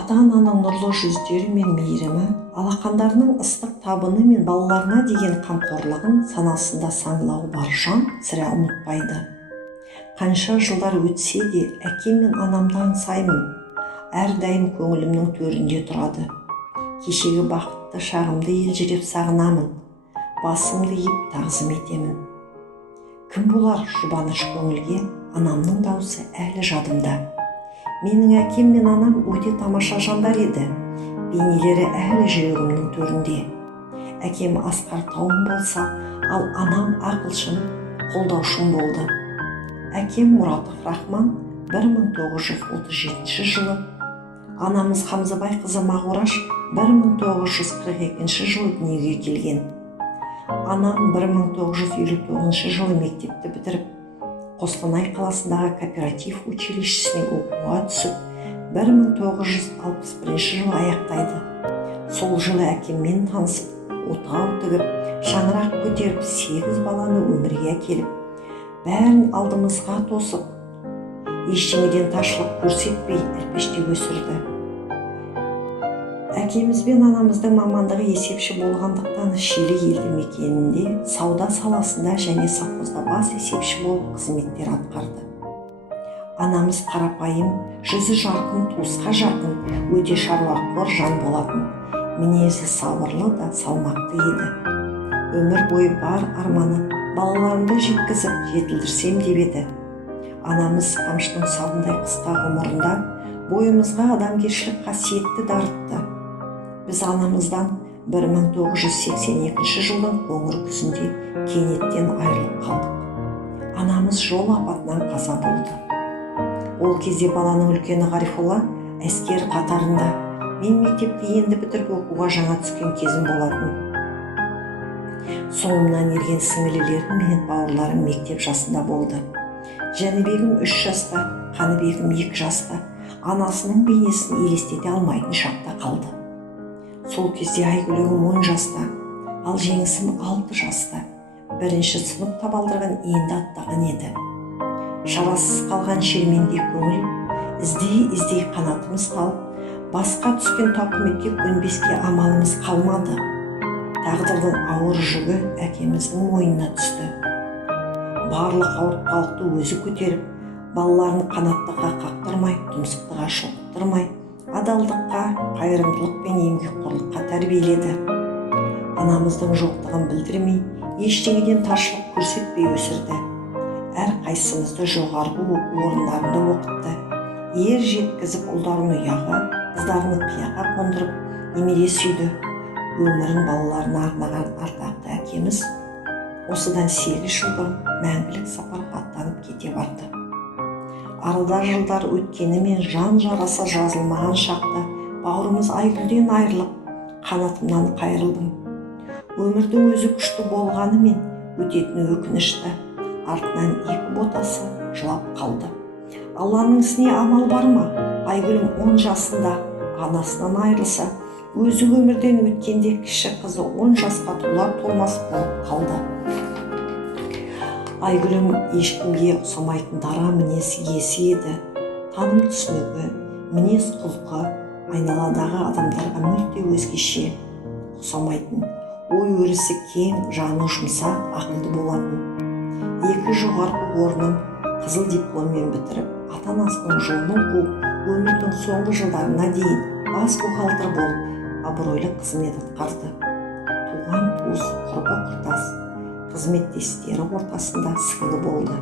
Ата-ананың нұрлы жүздері мен мейірімі, алақандарының ыстық табыны мен балаларына деген қамқорлығын санасында саңлауы бар жан сірә ұмытпайды. Қанша жылдар өтсе де әкем мен анамды аңсаймын. Әрдайым көңілімнің төрінде тұрады. Кешегі бақытты шағымды елжіреп сағынамын. Басымды иіп тағзым етемін. Кім болар жұбаныш көңілге, анамның даусы әлі жадымда. Менің әкем мен анам өте тамаша жандар еді. Бейнелері әлі жүрегімнің төрінде. Әкем асқар тауым болса, ал анам ақылшым, қолдаушым болды. Әкем Мұратов Рахман 1937 жылы, анамыз Хамзабай қызы Мағураш 1942 жылы дүниеге келген. Анам 1959 жылы мектепті бітіріп, Қостанай қаласындағы кооператив училищесіне оқуға түсіп, 1961 жылы аяқтайды. Сол жылы әкеммен танысып, отау тігіп, шаңырақ көтеріп, 8 баланы өмірге әкеліп, бәрін алдымызға тосып, ештеңеден таршылық көрсетпей әлпештеп өсірді. Әкеміз бен анамыздың мамандығы есепші болғандықтан Шилі елді мекенінде сауда саласында және совхозда бас есепші болып қызметтер атқарды. Анамыз қарапайым, жүзі жарқын, туысқа жақын, өте шаруақор жан болатын. Мінезі сабырлы да салмақты еді. Өмір бойы бар арманы балаларымды жеткізіп жетілдірсем деп еді. Анамыз қамшының сабындай қысқа ғұмырында бойымызға адамгершілік қасиетті дарытты. Біз анамыздан 1982 жылдың қоңыр күзінде кенеттен айырылып қалдық. Анамыз жол апатынан қаза болды. Ол кезде баланың үлкені Ғарифолла әскер қатарында. Мен мектепті енді бітіріп оқуға жаңа түскен кезім болатын. Соңымнан ерген сіңілілерім мен бауырларым мектеп жасында болды. Жәнібегім 3 жаста, Қаныбегім 2 жаста. Анасының бейнесін елестете алмайтын шақта қалды. Сол кезде Айгүлігім 10 жаста, ал Жеңісім 6 жаста. 1-ші сынып табалдырған енді аттаған еді. Шарасыз қалған шерменде көңіл, іздей қанатымыз қалып, басқа түскен тауқыметке көнбеске амалымыз қалмады. Тағдырдың ауыр жүгі әкеміздің мойнына түсті. Барлық ауыртпалықты өзі көтеріп, балаларын қанаттыға қақтырмай, тұмсықтыға шоқыттырмай, адалдыққа, қайырымдылық пен еңбекқорлыққа тәрбиеледі. Анамыздың жоқтығын білдірмей, ештеңеден таршылық көрсетпей өсірді. Әр қайсымызды жоғарғы оқу орындарында оқытты. Ер жеткізіп, ұлдарын ұяға, қыздарын қияға қондырып, немере сүйді. Өмірін балаларына арнаған ардақты әкеміз осыдан 8 жыл бұрын мәңгілік сапарға аттанып кете барды. Арада жылдар өткенімен жан жарасы жазылмаған шақта бауырымыз Айгүлден айырылып, қанатымнан қайырылдым. Өмірдің өзі күшті болғанымен өтетіні өкінішті. Артынан 2 ботасы жылап қалды. Алланың ісіне амал бар ма? Айгүлім 10 жасында анасынан айырылса, өзі өмірден өткенде кіші қызы 10 жасқа толар-толмас болып қалды. Айгүлім ешкімге ұқсамайтын дара мінез иесі еді. Таным түсінігі, мінез құлқы айналадағы адамдарға мүлде өзгеше. Ұқсамайтын, ой өрісі кең, жаны жұмсақ, ақылды болатын. 2 жоғарғы орнын қызыл дипломмен бітіріп, ата-анасының жолын қуып, өмірдің соңғы жылдарына дейін бас бухгалтер болып, абыройлы қызмет атқарды. Туған туыс, құрбы құрдас, қызметтестері ортасында сыйлы болды.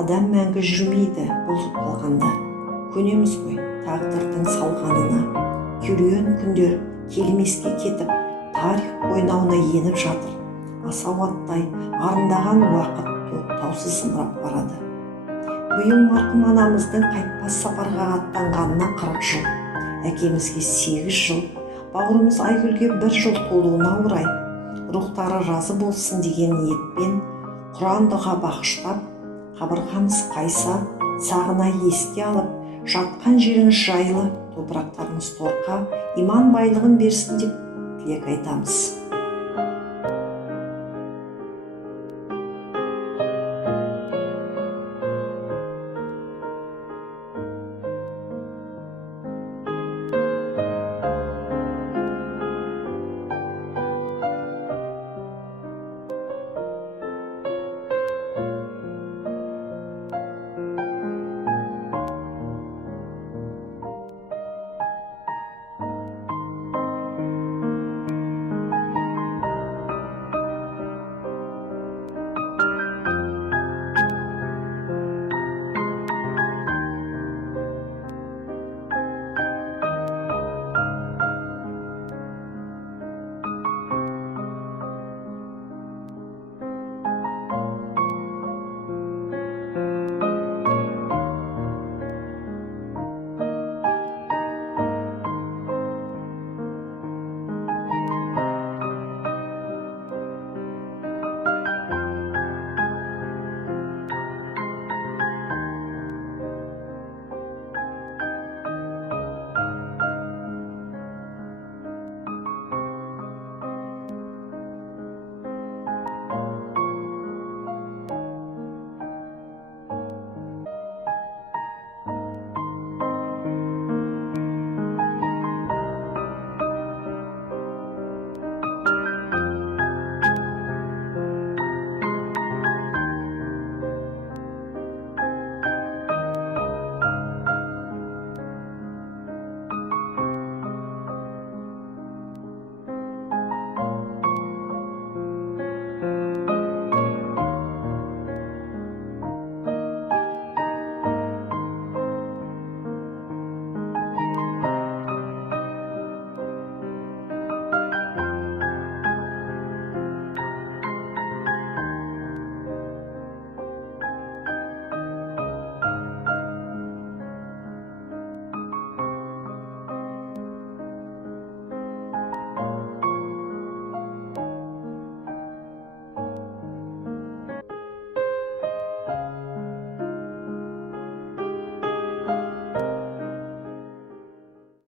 Адам мәңгі жүрмейді бұл қалғанда. Көнеміз ғой тағдырдың салғанына. Күрен күндер келмеске кетіп, тарих қойнауына еніп жатыр. Асау аттай арындаған уақыт тоқтаусыз зымырап барады. Биыл марқұм анамыздың қайтпас сапарға аттанғанына 40 жыл. Әкемізге 8 жыл, бауырымыз Айгүлге 1 жыл толуына орай, рухтары разы болсын деген ниетпен Құран дұға бағыштап, қабырғамыз қайса, сағына еске алып, жатқан жеріңіз жайлы, топырақтарыңыз торқа, иман байлығын берсін деп тілек айтамыз.